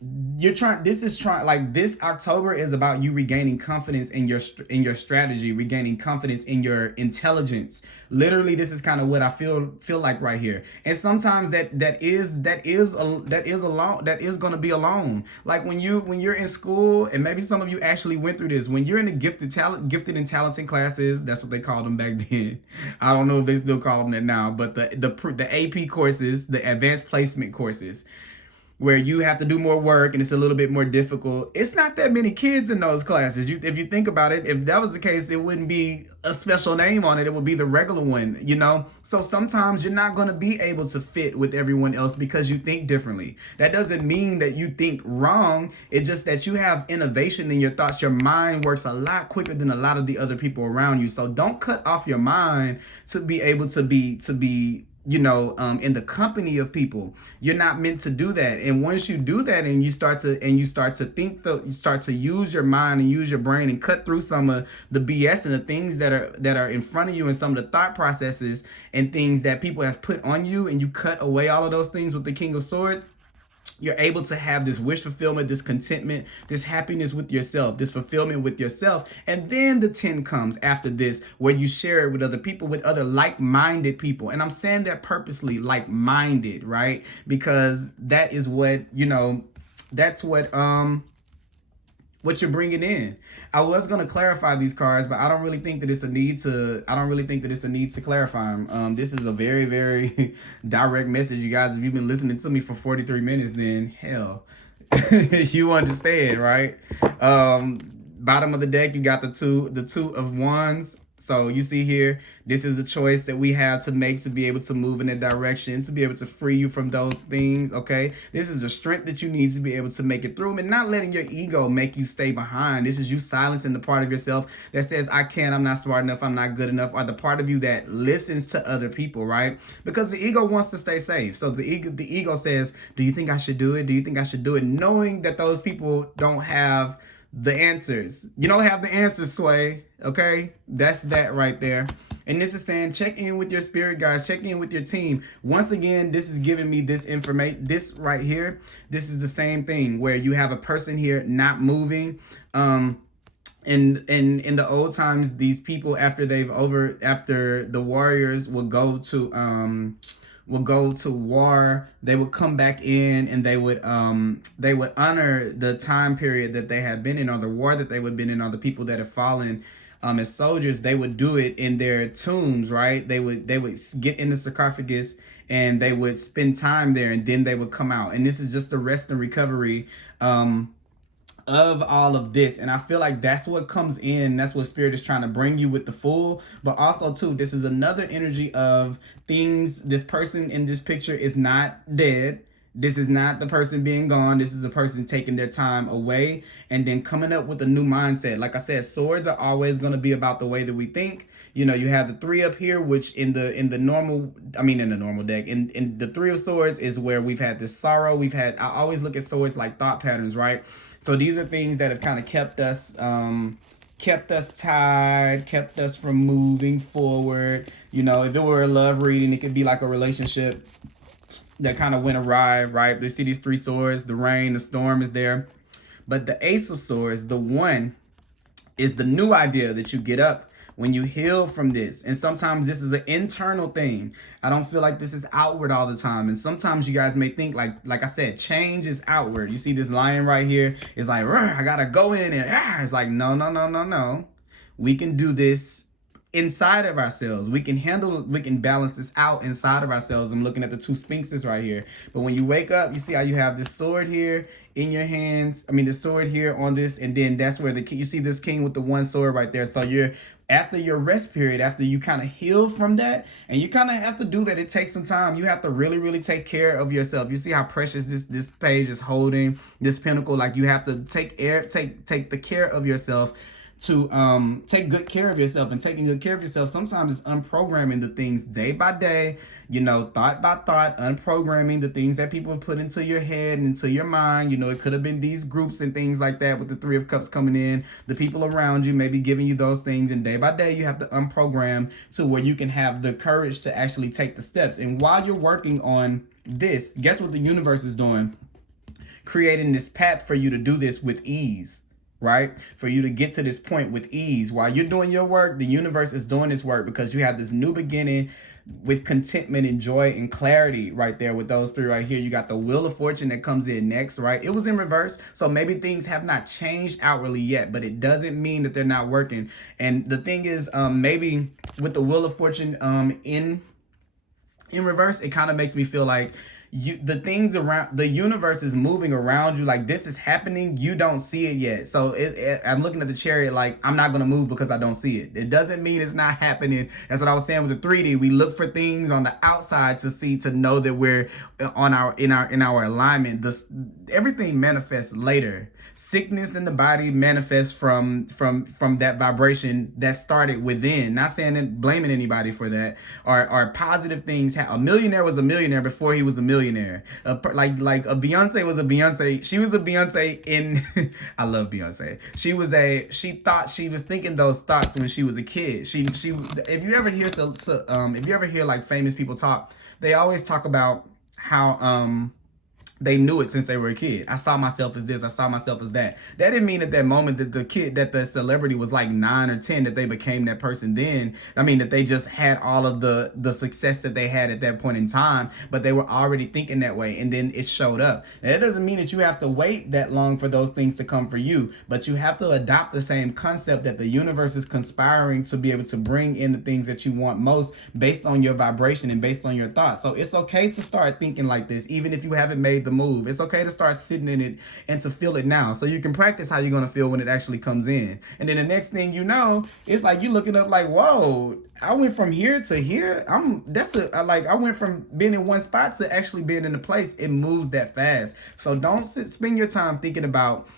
this October is about you regaining confidence in your strategy, regaining confidence in your intelligence. Literally, this is kind of what I feel like right here. And sometimes that is going to be alone. Like when you're in school, and maybe some of you actually went through this. When you're in the gifted and talented classes, that's what they called them back then. I don't know if they still call them that now, but the AP courses, the advanced placement courses, where you have to do more work and it's a little bit more difficult. It's not that many kids in those classes. If you think about it, if that was the case, it wouldn't be a special name on it. It would be the regular one, you know? So sometimes you're not going to be able to fit with everyone else because you think differently. That doesn't mean that you think wrong. It's just that you have innovation in your thoughts. Your mind works a lot quicker than a lot of the other people around you. So don't cut off your mind to be able to be in the company of people. You're not meant to do that. And once you do that and you start to think, you start to use your mind and use your brain and cut through some of the BS and the things that are in front of you and some of the thought processes and things that people have put on you, and you cut away all of those things with the King of Swords, you're able to have this wish fulfillment, this contentment, this happiness with yourself, this fulfillment with yourself. And then the 10 comes after this, where you share it with other people, with other like-minded people. And I'm saying that purposely, like-minded, right? Because that is what, that's what you're bringing in. I was going to clarify these cards, but I don't really think that it's a need to clarify them. This is a very, very direct message, you guys. If you've been listening to me for 43 minutes, then hell, you understand, right? Bottom of the deck, you got the two of wands. So you see here, this is a choice that we have to make to be able to move in that direction, to be able to free you from those things, okay? This is the strength that you need to be able to make it through, and not letting your ego make you stay behind. This is you silencing the part of yourself that says, I can't, I'm not smart enough, I'm not good enough, or the part of you that listens to other people, right? Because the ego wants to stay safe. So the ego says, do you think I should do it? Do you think I should do it? Knowing that those people don't have the answers. You don't have the answers, Sway. Okay? That's that right there. And this is saying, check in with your spirit guides, check in with your team. Once again, this is giving me this information. This right here, this is the same thing where you have a person here not moving. In the old times, these people, after the warriors would go to war, they would come back in, and they would honor the time period that they had been in, or the war that they would have been in, or the people that have fallen as soldiers. They would do it in their tombs, right? They would get in the sarcophagus, and they would spend time there, and then they would come out. And this is just the rest and recovery of all of this. And I feel like that's what comes in. That's what Spirit is trying to bring you with the Fool. But also too, this is another energy of things. This person in this picture is not dead. This is not the person being gone. This is a person taking their time away and then coming up with a new mindset. Like I said, swords are always going to be about the way that we think. You know, you have the 3 up here, which in the normal deck, in the 3 of Swords is where we've had this sorrow. I always look at swords like thought patterns, right? So these are things that have kind of kept us tied, kept us from moving forward. You know, if it were a love reading, it could be like a relationship that kind of went awry, right? They see these 3 swords, the rain, the storm is there. But the Ace of Swords, the 1, is the new idea that you get up when you heal from this. And sometimes this is an internal thing. I don't feel like this is outward all the time. And sometimes you guys may think, like I said, change is outward. You see this lion right here? It's like, I gotta go in and it's like, no. We can do this inside of ourselves. We can balance this out inside of ourselves. I'm looking at the 2 sphinxes right here. But when you wake up, you see how you have this sword here in your hands. I mean, the sword here on this, and then that's where you see this king with the 1 sword right there. So after your rest period, after you kind of heal from that, and you kind of have to do that, it takes some time. You have to really, really take care of yourself. You see how precious this page is holding this pinnacle. Like, you have to take the care of yourself, to take good care of yourself. And taking good care of yourself sometimes is unprogramming the things day by day, you know, thought by thought, unprogramming the things that people have put into your head and into your mind. You know, it could have been these groups and things like that with the 3 of Cups coming in, the people around you maybe giving you those things, and day by day you have to unprogram to where you can have the courage to actually take the steps. And while you're working on this, guess what the universe is doing? Creating this path for you to do this with ease. Right? For you to get to this point with ease. While you're doing your work, the universe is doing its work, because you have this new beginning with contentment and joy and clarity right there with those 3 right here. You got the Wheel of Fortune that comes in next, right? It was in reverse. So maybe things have not changed outwardly yet, but it doesn't mean that they're not working. And the thing is, maybe with the Wheel of Fortune in reverse, it kind of makes me feel like the things around the universe is moving around you. Like, this is happening, you don't see it yet. So I'm looking at the Chariot like, I'm not gonna move because I don't see it. It doesn't mean it's not happening. That's what I was saying with the 3D. We look for things on the outside to know that we're in our alignment. Everything manifests later. Sickness in the body manifests from that vibration that started within. Not saying that, blaming anybody for that, or positive things. A millionaire was a millionaire before he was a millionaire. Like a Beyonce was a Beyonce. She was a Beyonce in. I love Beyonce. She thought she was thinking those thoughts when she was a kid. She. If you ever hear like famous people talk, they always talk about how they knew it since they were a kid. I saw myself as this. I saw myself as that. That didn't mean at that moment that the celebrity was like 9 or 10 that they became that person then. I mean, that they just had all of the success that they had at that point in time, but they were already thinking that way, and then it showed up. And that doesn't mean that you have to wait that long for those things to come for you, but you have to adopt the same concept that the universe is conspiring to be able to bring in the things that you want most based on your vibration and based on your thoughts. So it's okay to start thinking like this, even if you haven't made the move. It's okay to start sitting in it and to feel it now, so you can practice how you're going to feel when it actually comes in. And then the next thing you know, it's like you looking up like, whoa, I went from here to here. I went from being in one spot to actually being in a place. It moves that fast. So don't spend your time thinking about,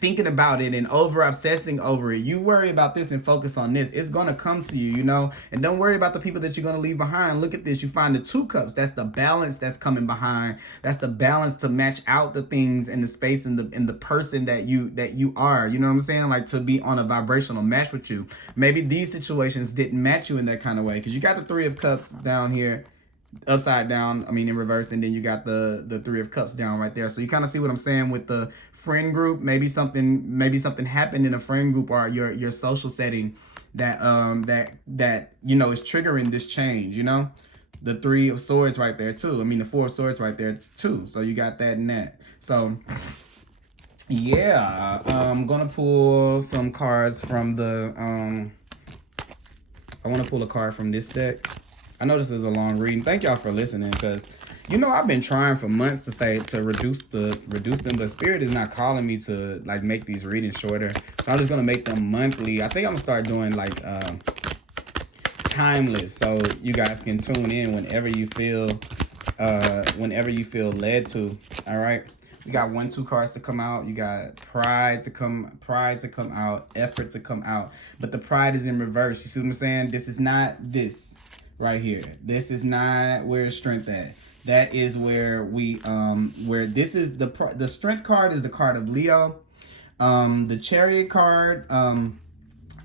thinking about it and over obsessing over it. You worry about this and focus on this. It's going to come to you, you know, and don't worry about the people that you're going to leave behind. Look at this. You find the 2 cups. That's the balance that's coming behind. That's the balance to match out the things in the space and the person that you are, you know what I'm saying? Like to be on a vibrational match with you. Maybe these situations didn't match you in that kind of way, because you got the 3 of cups down here, upside down, I mean in reverse, and then you got the 3 of cups down right there. So you kind of see what I'm saying with the friend group. Maybe something happened in a friend group or your social setting that that you know is triggering this change, you know. The 3 of swords right there too. I mean the 4 of swords right there too. So you got that and that. So yeah, I'm gonna pull some cards from the I want to pull a card from this deck. I know this is a long reading. Thank y'all for listening, because you know I've been trying for months to reduce them, but Spirit is not calling me to like make these readings shorter. So I'm just gonna make them monthly. I think I'm gonna start doing like timeless, so you guys can tune in whenever you feel led to. All right. We got 1, 2 cards to come out. You got pride to come out, effort to come out. But the pride is in reverse. You see what I'm saying? This is not this right here. This is not where strength at. That is where we where this is the strength card is the card of Leo. The chariot card, I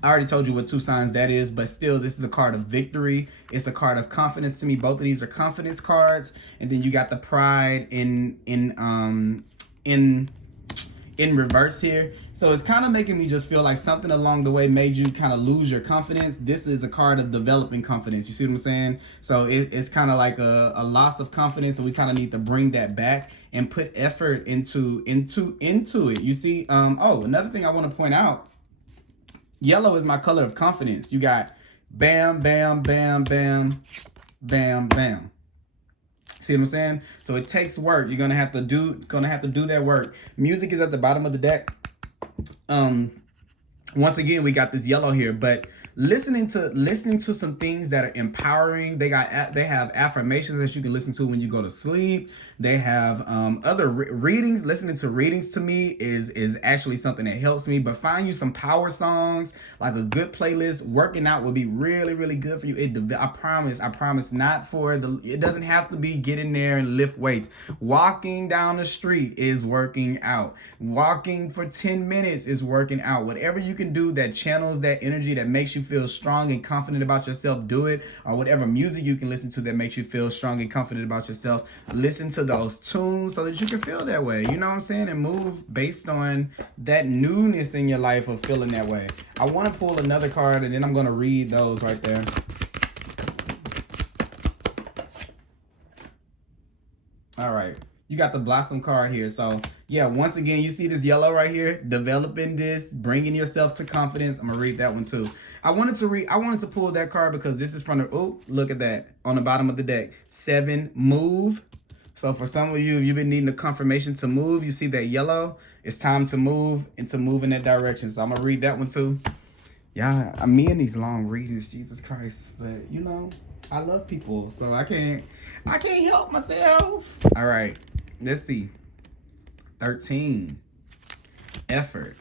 already told you what 2 signs that is, but still, this is a card of victory. It's a card of confidence to me. Both of these are confidence cards. And then you got the pride in reverse here. So it's kind of making me just feel like something along the way made you kind of lose your confidence. This is a card of developing confidence. You see what I'm saying? So it's kind of like a loss of confidence. So we kind of need to bring that back and put effort into it. You see, oh, another thing I want to point out. Yellow is my color of confidence. You got bam, bam, bam, bam, bam, bam. See what I'm saying? So it takes work. You're gonna have to do that work. Music is at the bottom of the deck. Once again, we got this yellow here, but listening to some things that are empowering. They have affirmations that you can listen to when you go to sleep. They have other readings. Listening to readings to me is actually something that helps me. But find you some power songs, like a good playlist. Working out will be really, really good for you. I promise. Not for it doesn't have to be get in there and lift weights. Walking down the street is working out. Walking for 10 minutes is working out. Whatever you can do that channels that energy, that makes you feel strong and confident about yourself, do it. Or whatever music you can listen to that makes you feel strong and confident about yourself, listen to those tunes so that you can feel that way. You know what I'm saying? And move based on that newness in your life of feeling that way. I want to pull another card and then I'm going to read those right there. All right. You got the Blossom card here. So yeah, once again, you see this yellow right here, developing this, bringing yourself to confidence. I'm gonna read that one too. I wanted to pull that card because this is from the, oh, look at that on the bottom of the deck. 7, move. So for some of you, you've been needing a confirmation to move. You see that yellow? It's time to move and to move in that direction. So I'm gonna read that one too. Yeah, I'm me in these long readings, Jesus Christ. But you know, I love people, so I can't help myself. All right, let's see. 13, effort.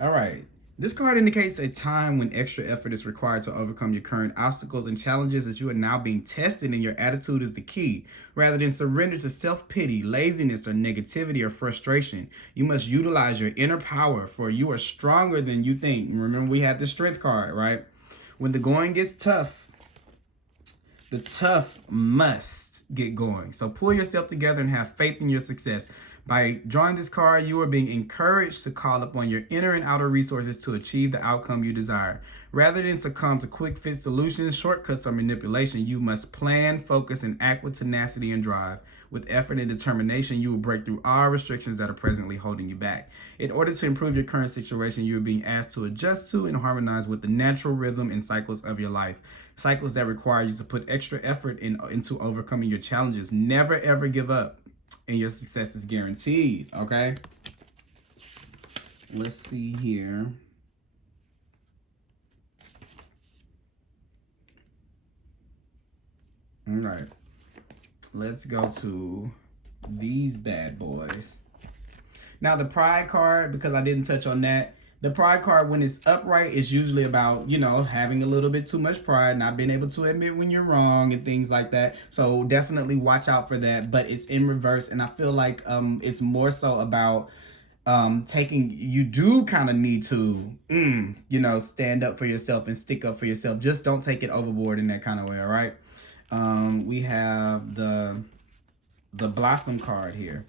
All right. This card indicates a time when extra effort is required to overcome your current obstacles and challenges, as you are now being tested and your attitude is the key. Rather than surrender to self-pity, laziness, or negativity or frustration, you must utilize your inner power, for you are stronger than you think. Remember, we had the strength card, right? When the going gets tough, the tough must get going. So pull yourself together and have faith in your success. By drawing this card, you are being encouraged to call upon your inner and outer resources to achieve the outcome you desire. Rather than succumb to quick fix solutions, shortcuts, or manipulation, you must plan, focus, and act with tenacity and drive. With effort and determination, you will break through all restrictions that are presently holding you back. In order to improve your current situation, you are being asked to adjust to and harmonize with the natural rhythm and cycles of your life. Cycles that require you to put extra effort into overcoming your challenges. Never, ever give up, and your success is guaranteed, okay? Let's see here. All right. Let's go to these bad boys. Now the Pride card, because I didn't touch on that, the Pride card, when it's upright, is usually about, you know, having a little bit too much pride, not being able to admit when you're wrong and things like that. So definitely watch out for that. But it's in reverse, and I feel like it's more so about taking, you do kind of need to, you know, stand up for yourself and stick up for yourself. Just don't take it overboard in that kind of way, all right? We have the Blossom card here.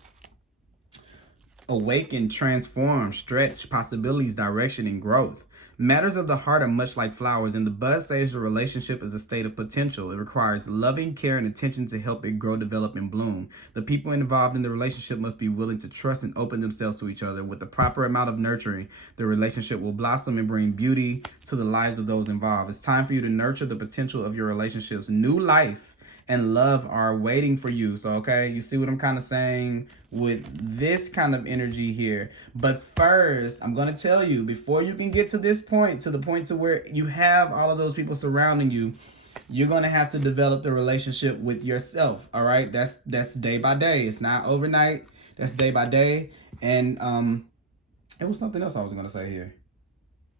Awaken, transform, stretch, possibilities, direction, and growth. Matters of the heart are much like flowers. In the bud stage, the relationship is a state of potential. It requires loving care and attention to help it grow, develop, and bloom. The people involved in the relationship must be willing to trust and open themselves to each other. With the proper amount of nurturing, the relationship will blossom and bring beauty to the lives of those involved. It's time for you to nurture the potential of your relationships. New life and love are waiting for you. So, okay, you see what I'm kind of saying with this kind of energy here. But first, I'm going to tell you, before you can get to this point, to the point to where you have all of those people surrounding you, you're going to have to develop the relationship with yourself. All right, that's day by day. It's not overnight. That's day by day. And it was something else I was going to say here.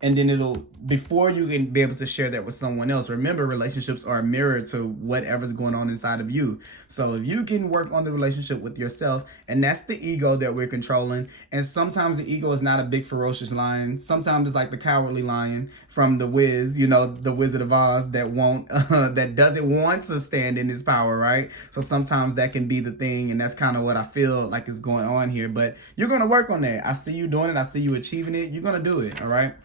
And then before you can be able to share that with someone else, remember, relationships are a mirror to whatever's going on inside of you. So if you can work on the relationship with yourself, and that's the ego that we're controlling. And sometimes the ego is not a big ferocious lion. Sometimes it's like the cowardly lion from the Wiz, you know, the Wizard of Oz, that doesn't want to stand in his power, right? So sometimes that can be the thing, and that's kind of what I feel like is going on here. But you're going to work on that. I see you doing it. I see you achieving it. You're going to do it, all right?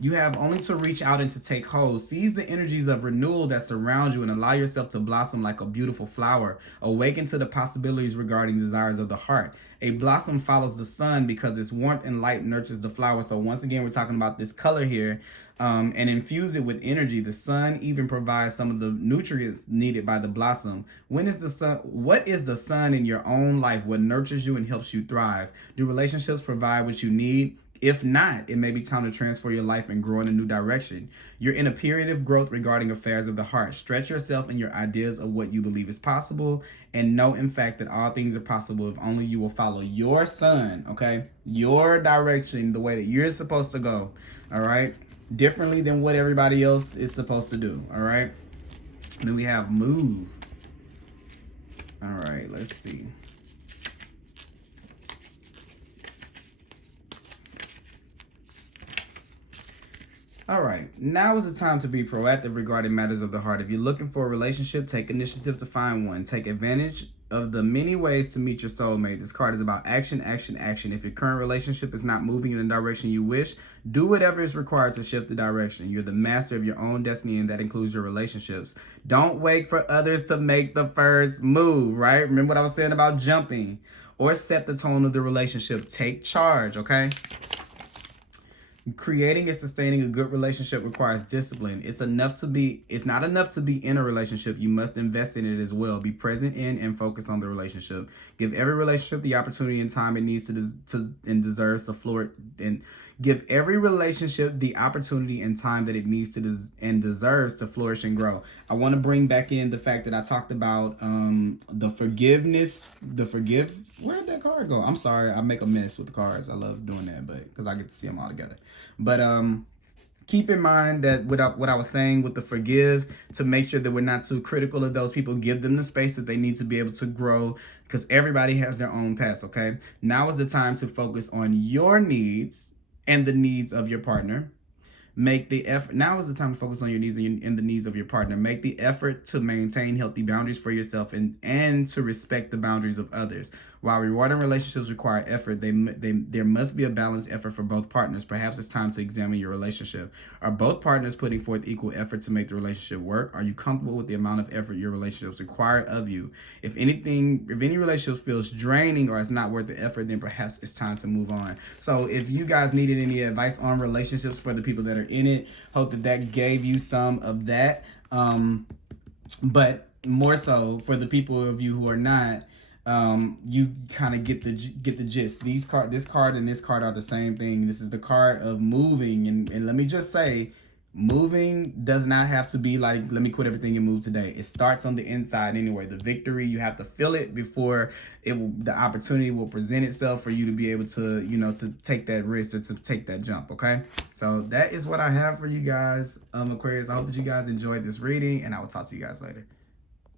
You have only to reach out and to take hold. Seize the energies of renewal that surround you and allow yourself to blossom like a beautiful flower. Awaken to the possibilities regarding desires of the heart. A blossom follows the sun because its warmth and light nurtures the flower. So once again, we're talking about this color here, and infuse it with energy. The sun even provides some of the nutrients needed by the blossom. What is the sun in your own life? What nurtures you and helps you thrive? Do relationships provide what you need? If not, it may be time to transfer your life and grow in a new direction. You're in a period of growth regarding affairs of the heart. Stretch yourself and your ideas of what you believe is possible, and know, in fact, that all things are possible if only you will follow your sun, okay? Your direction, the way that you're supposed to go, all right? Differently than what everybody else is supposed to do, all right? And then we have move. All right, let's see. All right, now is the time to be proactive regarding matters of the heart. If you're looking for a relationship, take initiative to find one. Take advantage of the many ways to meet your soulmate. This card is about action, action, action. If your current relationship is not moving in the direction you wish, do whatever is required to shift the direction. You're the master of your own destiny, and that includes your relationships. Don't wait for others to make the first move, right? Remember what I was saying about jumping or set the tone of the relationship. Take charge, okay? Creating and sustaining a good relationship requires discipline. It's not enough to be in a relationship. You must invest in it as well. Be present in and focus on the relationship. Give every relationship the opportunity and time it needs to and deserves to flourish. And give every relationship the opportunity and time that it needs to and deserves to flourish and grow. I want to bring back in the fact that I talked about the forgiveness, where'd that card go? I'm sorry, I make a mess with the cards. I love doing that, but because I get to see them all together. But keep in mind that what I was saying with the forgive, to make sure that we're not too critical of those people. Give them the space that they need to be able to grow, because everybody has their own past, okay? Now is the time to focus on your needs and the needs of your partner. Make the effort. Now is the time to focus on your needs and the needs of your partner. Make the effort to maintain healthy boundaries for yourself and to respect the boundaries of others. While rewarding relationships require effort, there must be a balanced effort for both partners. Perhaps it's time to examine your relationship. Are both partners putting forth equal effort to make the relationship work? Are you comfortable with the amount of effort your relationships require of you? If any relationship feels draining or it's not worth the effort, then perhaps it's time to move on. So if you guys needed any advice on relationships for the people that are in it, hope that gave you some of that. But more so for the people of you who are not, you kind of get the gist. This card and this card are the same thing. This is the card of moving, and let me just say, Moving does not have to be like, let me quit everything and move today. It starts on the inside anyway. The victory, you have to feel it before the opportunity will present itself for you to be able to, you know, to take that risk or to take that jump. Okay. So that is what I have for you guys, Aquarius. I hope that you guys enjoyed this reading, and I will talk to you guys later.